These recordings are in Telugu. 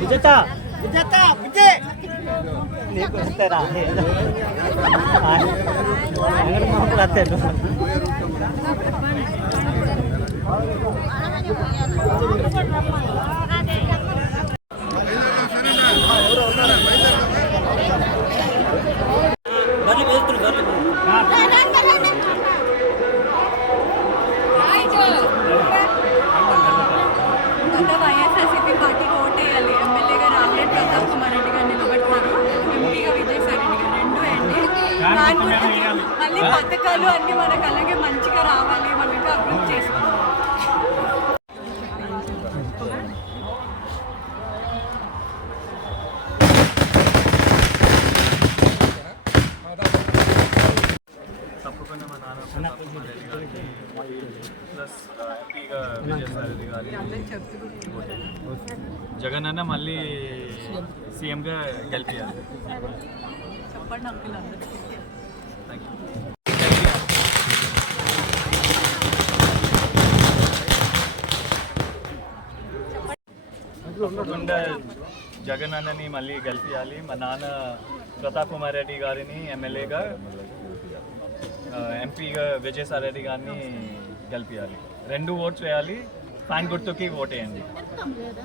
విజేత విజేత విజయ్ నీకు వస్తారా అంగడి వైఎస్ఆర్సీపీ పార్టీకి ఓటేయాలి. ఎమ్మెల్యేగా రామరెడ్డి ప్రతాప్ కుమార్ రెడ్డి గారు నిలబెడతారు. ఎంపీగా విజయసాయి రెడ్డి గారు రెండు మళ్ళీ పథకాలు అన్ని మనకు అలాగే మంచిగా రావాలి, మనకి అభివృద్ధి చేసుకోవాలి. తప్పకుండా మా నాన్న ప్లస్ ఎంపీగా విజయసాయి రెడ్డి గారి జగన్ అన్న మళ్ళీ సీఎంగా గెలిపించాలి. చెప్పండి అంకుల్ అందరికీ. Thank you. తప్పకుండా జగన్ అన్నని మళ్ళీ గెలిపించాలి. మా నాన్న ప్రతాప్ కుమార్ రెడ్డి గారిని ఎమ్మెల్యేగా, ఎంపీగా విజయసాయి రెడ్డి గారిని గెలిపించాలి. 2 ఓట్స్ వేయాలి. ఫ్యాన్ గుర్తుకి ఓటేయండి.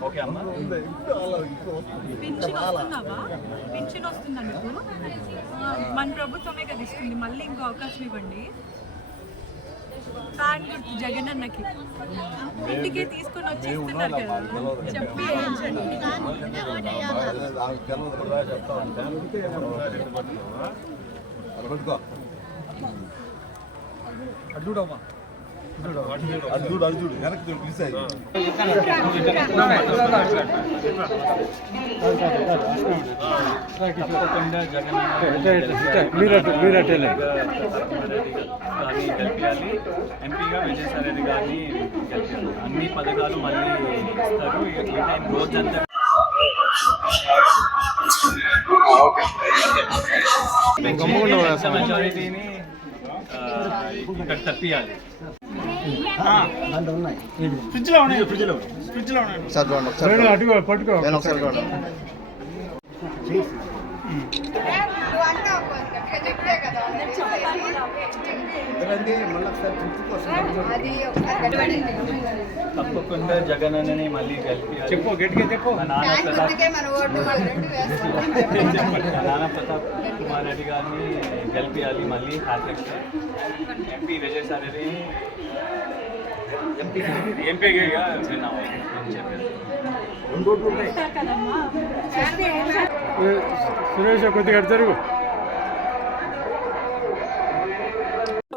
ఓకే అమ్మా. పింఛన్ వస్తుందా మీకు? మన ప్రభుత్వమే కదా ఇస్తుంది, మళ్ళీ ఇంకో అవకాశం ఇవ్వండి. ఫ్యాన్ గుర్తు జగన్ అన్నకి ఇంటికే తీసుకొని వచ్చి ఇస్తున్నారు కదా, చెప్పి వేయించండి. తప్పకుండా జగన్ గెలిపించాలి. ఎంపీగా విజయసాయి రెడ్డి గారిని గెలిపించాలి. అన్ని పథకాలు మళ్ళీ ఇస్తారు. ఈ టైం రోజంతా మెజారిటీని ఇక్కడ తప్పియాలి. తప్పకుండా జగన్ అన్నని మళ్ళీ గెలిపించాలి. మా నాన్న ప్రతాప్ కుమార్ రెడ్డి గారిని గెలిపించాలి మళ్ళీ హ్యాట్రిక్. ఎంపీ విజయసాయి రెడ్డి ఎంపీగా విన్ అవ్వాలి అని చెప్పారు. సురేష్ కొద్దిగా జరుగు.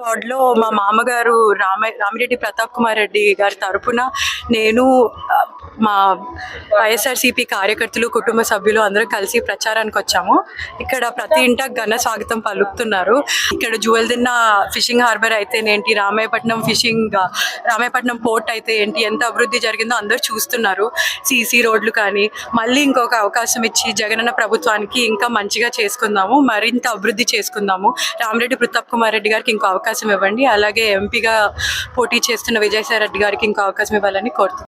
వార్డులో మా మామగారు రామిరెడ్డి ప్రతాప్ కుమార్ రెడ్డి గారి తరపున నేను, మా వైఎస్ఆర్సీపీ కార్యకర్తలు, కుటుంబ సభ్యులు అందరూ కలిసి ప్రచారానికి వచ్చాము. ఇక్కడ ప్రతి ఇంట ఘన స్వాగతం పలుకుతున్నారు. ఇక్కడ జువెల్దిన్న ఫిషింగ్ హార్బర్ అయితేనేంటి, రామాయపట్నం పోర్ట్ అయితే ఏంటి, ఎంత అభివృద్ధి జరిగిందో అందరూ చూస్తున్నారు. సీసీ రోడ్లు కానీ మళ్ళీ ఇంకొక అవకాశం ఇచ్చి జగనన్న ప్రభుత్వానికి ఇంకా మంచిగా చేసుకుందాము, మరింత అభివృద్ధి చేసుకుందాము. రామిరెడ్డి ప్రతాప్ కుమార్ రెడ్డి గారికి ఇంకో అవకాశం ఇవ్వండి. అలాగే ఎంపీగా పోటీ చేస్తున్న విజయసాయి రెడ్డి గారికి ఇంకో అవకాశం ఇవ్వాలని కోరుతున్నాను.